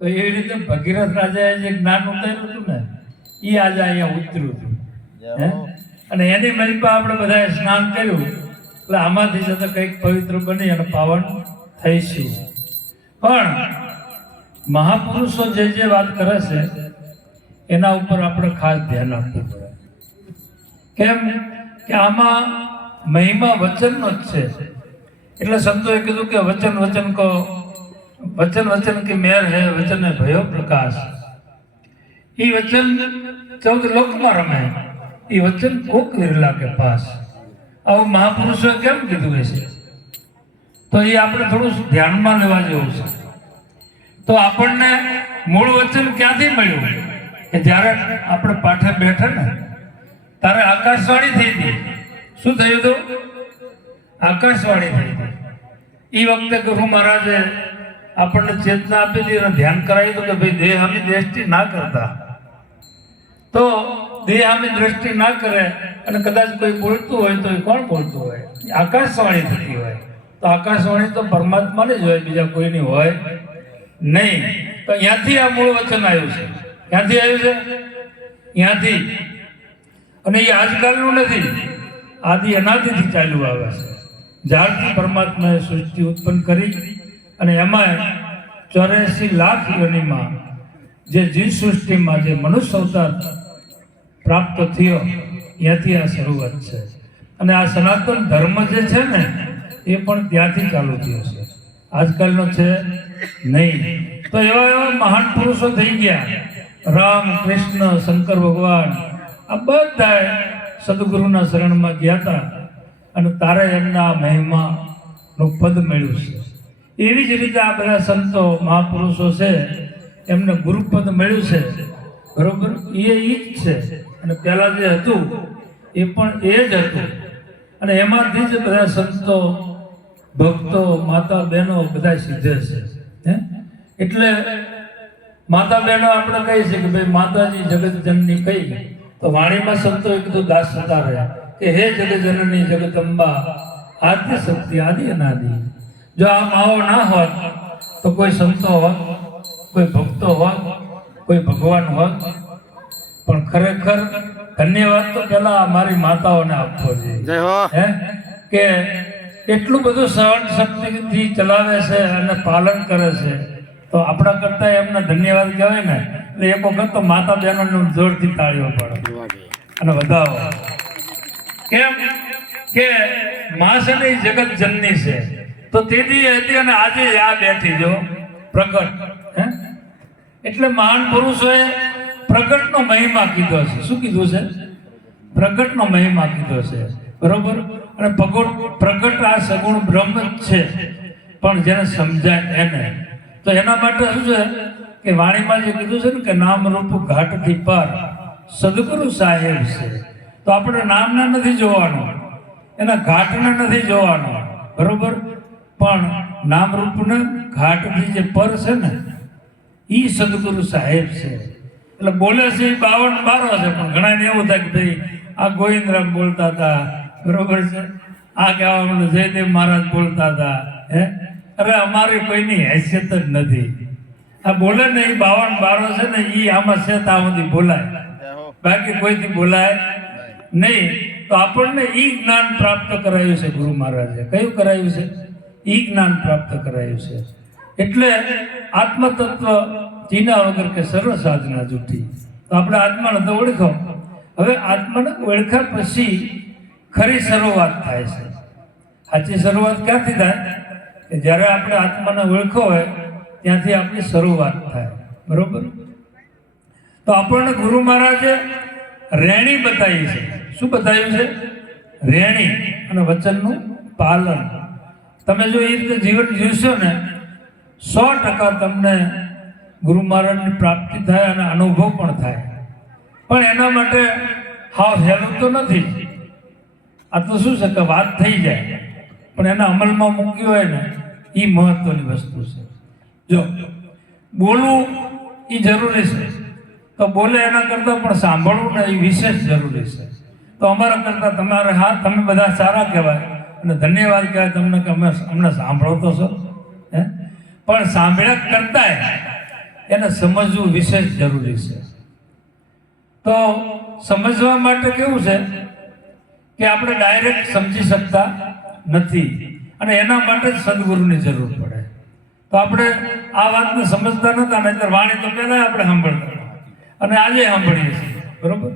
તો એવી રીતે ભગીરથ રાજાએ જે જ્ઞાન ઉતાર્યું હતું ને એ આજે અહીંયા ઉતર્યું હતું હે અને એની મહિમા આપણે બધાએ સ્નાન કર્યું એટલે આમાંથી જતા કંઈક પવિત્ર બની અને પાવન થઈશું. પણ મહાપુરુષો જે વાત કરે છે એના ઉપર આપણે ખાસ ધ્યાન આપવું પડે. કેમ કે આમાં મહિમા વચનનો જ છે. એટલે સંતોએ કીધું કે વચન વચન કો वचन वचन की मेर है वचन है भयो प्रकाश. ये वचन 14 लोक में रमे ये वचन कोक विरला के पास. अब महापुरुषों केम कीधुं है तो ये આપણે થોડું ધ્યાનમાં લેવા જેવું છે. તો આપણને મૂળ વચન ક્યાંથી મળ્યું કે જ્યારે આપણે પાઠે બેઠા ને ત્યારે આકાશવાણી થઈ હતી. શું થયું હતું? આકાશવાણી થઈ હતી. એ વખતે ગુરુ મહારાજે આપણને ચેતના આપી હતી અને ધ્યાન કરાવી હતું કે ભાઈ દેહામી દ્રષ્ટિ ના કરતા. તો દેહામી દ્રષ્ટિ ના કરે અને કદાચ કોઈ બોલતું હોય તો એ કોણ બોલતું હોય? આકાશવાણી થતી હોય. તો આકાશવાણી તો પરમાત્માની જ હોય, બીજા કોઈની હોય નહીં. તો અહીંયાથી આ મૂળ વચન આવ્યું છે. ક્યાંથી આવ્યું છે? અહીંયાથી. અને એ આજકાલનું નથી, આદિ અનાદિથી ચાલ્યું આવે છે. જ્યારથી પરમાત્માએ સૃષ્ટિ ઉત્પન્ન કરી અને એમાં 84 લાખ યોનિમાં જે જીવ સૃષ્ટિમાં જે મનુષ્ય અવતાર પ્રાપ્ત થયો ત્યાંથી આ શરૂઆત છે. અને આ સનાતન ધર્મ જે છે ને એ પણ ત્યાંથી ચાલુ થયો છે, આજકાલનો છે નહીં. તો એવા એવા મહાન પુરુષો થઈ ગયા, રામ કૃષ્ણ શંકર ભગવાન, આ બધા સદગુરુના શરણમાં ગયા હતા અને તારે એમના મહિમાનું પદ મળ્યું છે. એવી જ રીતે આ બધા સંતો મહાપુરુષો છે એમને ગુરુપદ મળ્યું છે, બરોબર? એ જ છે. અને પહેલા જે હતું એ પણ એ જ હતું. અને એમાંથી જ બધા સંતો ભક્તો માતા બહેનો બધા સિદ્ધે છે. એટલે માતા બહેનો આપણે કહીએ છીએ કે ભાઈ માતાજી જગત જનની કહી, તો વાણીમાં સંતોએ કીધું દાસ થતા રહ્યા કે હે જગત જનની જગદંબા આદ્ય શક્તિ આદિ અનાદિ. જો આ માવો ના હોત તો કોઈ સંતો હોત, કોઈ ભક્તો હોત, કોઈ ભગવાન હોત. પણ ખરેખર ધન્યવાદ તો પેલા અમારી માતાઓને આપવો જોઈએ કે એટલું બધું સહન શક્તિથી ચલાવે છે અને પાલન કરે છે. તો આપણા કરતા એમને ધન્યવાદ કહેવાય ને. એટલે એક વખત તો માતા બહેનોને જોરથી તાળીઓ પડે અને વધાવો. કેમ કે મા છે ને જગત જનની છે. તો તેથી હતી અને આજે આ બેઠી જો પ્રગટ. એટલે મહાન પુરુષોએ પ્રગટનો મહિમા કીધો છે. શું કીધું છે? પ્રગટનો મહિમા કીધો છે, બરોબર? અને પ્રગટ આ સગુણ બ્રહ્મ જ છે, પણ જેને સમજાય એને. તો એના માટે શું છે કે વાણીમાં જે કીધું છે ને કે નામ રૂપ ઘાટથી પાર સદગુરુ સાહેબ છે. તો આપણે નામને નથી જોવાનું, એના ઘાટને નથી જોવાનું, બરોબર? પણ નામ રૂપને ઘાટથી જે પર છે ને એ સદગુરુ સાહેબ છે. એટલે બોલે છે એ 52 બારો છે, પણ ઘણાને એવું થાય કે ભાઈ આ ગોવિંદરામ બોલતા હતા, બરોબર છે? આ કહેવા મને જયદેવ મહારાજ બોલતા હતા. અરે અમારી કોઈની હેસિયત જ નથી. આ બોલે ને એ 52 બારો છે ને એ આમાં છે ત્યાં સુધી બોલાય, બાકી કોઈથી બોલાય નહીં. તો આપણને ઈ જ્ઞાન પ્રાપ્ત કરાયું છે ગુરુ મહારાજે. કયું કરાયું છે? ઈ જ્ઞાન પ્રાપ્ત કરાયું છે. એટલે આત્મતત્વ ચીના વગર કે સર્વ સાધના જૂઠી. તો આપણે આત્માને તો ઓળખો. હવે આત્માને ઓળખ્યા પછી ખરી શરૂઆત થાય છે. સાચી શરૂઆત ક્યાંથી થાય? કે જ્યારે આપણે આત્માને ઓળખો હોય ત્યાંથી આપણી શરૂઆત થાય, બરોબર? તો આપણને ગુરુ મહારાજે રેણી બતાવી છે. શું બતાવ્યું છે? રેણી અને વચનનું પાલન. તમે જો એ રીતે જીવન જીવશો ને 100% તમને ગુરુ મહારાજની પ્રાપ્તિ થાય અને અનુભવ પણ થાય. પણ એના માટે હાવ સહેલું તો નથી. આ તો શું છે કે વાત થઈ જાય, પણ એના અમલમાં મૂક્યું હોય ને એ મહત્વની વસ્તુ છે. જો બોલવું એ જરૂરી છે, તો બોલે એના કરતાં પણ સાંભળવું ને એ વિશેષ જરૂરી છે. તો અમારા કરતાં તમારે હા તમે બધા સારા કહેવાય અને ધન્યવાદ કહેવાય તમને કે અમે અમને સાંભળો તો છો. પણ સાંભળ્યા કરતાંય એને સમજવું વિશેષ જરૂરી છે. તો સમજવા માટે કેવું છે કે આપણે ડાયરેક્ટ સમજી શકતા નથી અને એના માટે જ સદગુરુની જરૂર પડે. તો આપણે આ વાતને સમજતા નતા, નહીંતર વાણી તો પહેલા આપણે સાંભળતા અને આજે સાંભળીએ છીએ, બરોબર.